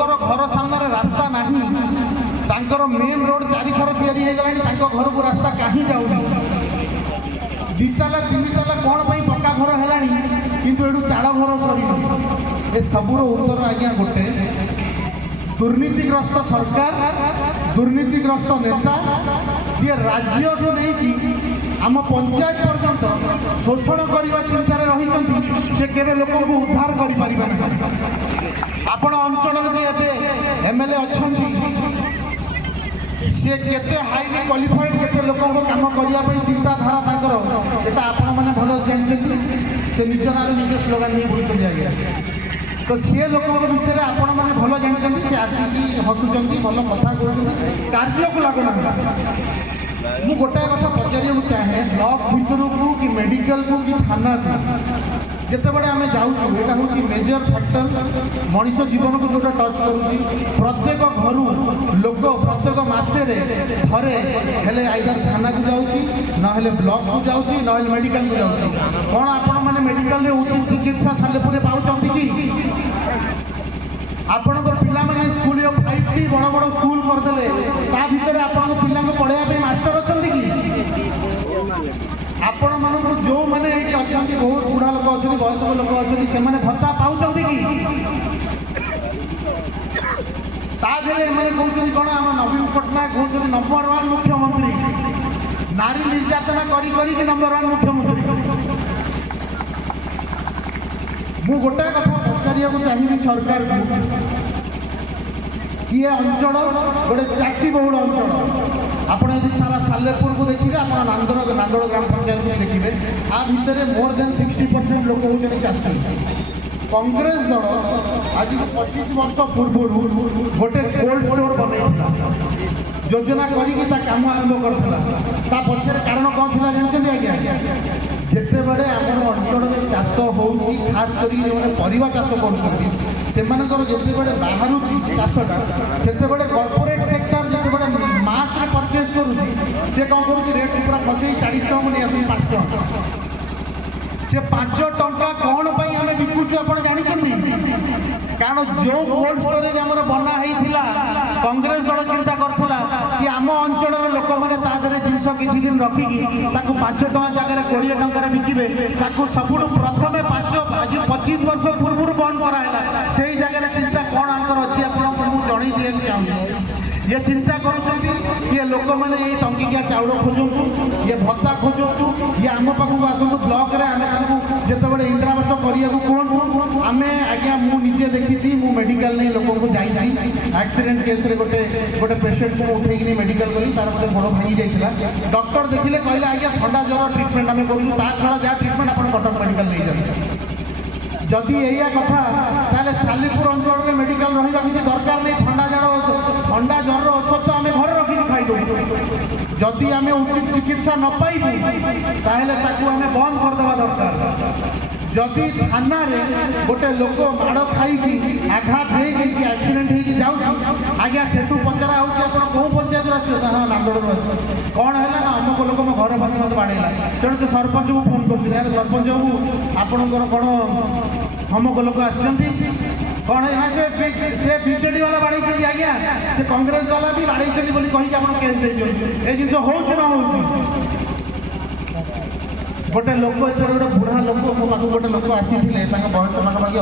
लोकर घर सामने रास्ता नहीं तांकर मेन रोड 4 थर तैयारी हो गलानी घर को रास्ता कहीं जाऊनी 2 ताला 3 ताला कौन पर पक्का घर है किंतु एठू चाड़ घर सर ए सबूर उत्तर आज्ञा गोटे दुर्नीतिग्रस्त सरकार दुर्नीतिग्रस्त नेता जी राज्य को नहीं आम पंचायत पर्यंत शोषण करने चिंतार रही से केवे लोक उद्धार कर आपण अंचल एमएलए अच्छा सी केते हाईली क्वालिफाइड केते लोक काम करने चिंताधारा यहाँ आपण मैंने भल जानते से निज ना निज स्लोगान नहीं बोलते आज्ञा तो सी लोक विषय में आपण मैंने भल जानते सी आसिकी हसुँच भल कथा कहते कार्य को लगुना मु गोटाए कथा पचार चाहे ब्लॉक भितर को कि मेडिकल को कि थाना को जिते बड़े आम जाऊँ यहाँ हूँ मेजर फैक्टर मनीष जीवन को जोटा टच करुँच प्रत्येक घर लोक प्रत्येक मसरे थे हेले आइदर थाना को जाऊँगी ना ब्लॉक को जाऊँगी ना मेडिकल को जाऊँगी कौन आपण मैंने मेडिकल में उचित चिकित्सा सालेपुर पाँच कि आपणकर पिला माने स्कूल 5टी बड़ बड़ स्कूल करदे ता भितर आपण पिला को पढ़ाई मास्टर अच्छा कि आपण मानक जो मैंने ये अच्छा बहुत बुढ़ा लोक अच्छा वयस्क लोक अच्छा से भत्ता पाँच कि ताधे कहते कौन आम नवीन पट्टनायक कहते नंबर 1 मुख्यमंत्री नारी निर्यातना करी नंबर 1 मुख्यमंत्री मु गोटाए कथा पचार चाहिए सरकार को ये अंचल गोटे चाषी बहुल अंचल आपड़ यदि सारा सालेपुर को देखिए आप नांदड़ ग्राम पंचायत को देखिए आ भितर मोर देन 60% लोक होती चाषी कांग्रेस दल आज 25 वर्ष पूर्व गोटे कोल्ड स्टोर बनई योजना करी काम आरंभ करता पछे कारण कौन था जानते आज्ञा जिते बड़े आम अंचल में चाष हो खास कर परिवा चाष कर जिते बड़े बाहर चाषटा से बड़े कॉर्पोरेट सेक्टर जिते बड़े मास में परचेज करुँचे कौन कर रेट पूरा फसई 40 टका नहीं आस 5 टका से 5 टंका कौन पर आम बिकुचु आप जानते कारण जो कोल्ड स्टोरेज आम बना होता कांग्रेस दल चिंता करता कि आम अंचल लोक मैंने जिनस किसी दिन रखिकी 5 टका जगह 20 टकर बिके सबुठ प्रथम 25 वर्ष पूर्व बंद कराला से जगह चिंता कौन आंकर अच्छी आपको जन दिए चाहूँगी ये चिंता करुँच ये लोक मैंने ये टंकिकिया चाउल खोजु ये भत्ता खोजु ये आम पाखक आसतु ब्लॉक रे आम जिते बड़े इंदिरावास करने कहूँ आम आज्ञा मुझे देखी मु मेडिकल नहीं लोक को जाई एक्सीडेंट केस रे गोटे गोटे पेसेंट को उठेकी मेडिकल करी तार मतलब गोड़ भांगी जाइए डॉक्टर देखिले कहले आज्ञा ठंडा ज्वर ट्रिटमेंट आम करूँ ता छड़ा जहाँ ट्रिटमेंट आप कटक मेडिकल नहीं जाए जदि यही कथा ताले सालीपुर अंचल में मेडिकल रहा किसी दरकार नहीं ठंडा ज्वर औषध आम घर रखिक खाई जदि आम उचित चिकित्सा न पाइबू ताहले ताकू आम बंद करदेवा दरकार जदि थाना रे गोटे लोक माड़ खाई आघात होगी एक्सीडेंट होगी जाऊँ आज्ञा सेठू पचरा हो कौ पंचायत आस हाँ नांदड़ कौन है ना अमुक लोक मो घर बस मत बाड़ेला तेणु तो सरपंच को फोन कर सरपंच बाबू आपणकर कौन अमुक लोक आसती कौन है से बीजेडी वाला बाड़ी आज्ञा से कांग्रेस वाला भी बाड़ी कही आप केस दे ये जिन हो गोटे लोक गोटे बुढ़ा लोक मो पाक गोटे लोक आसी बयस पाखापाखि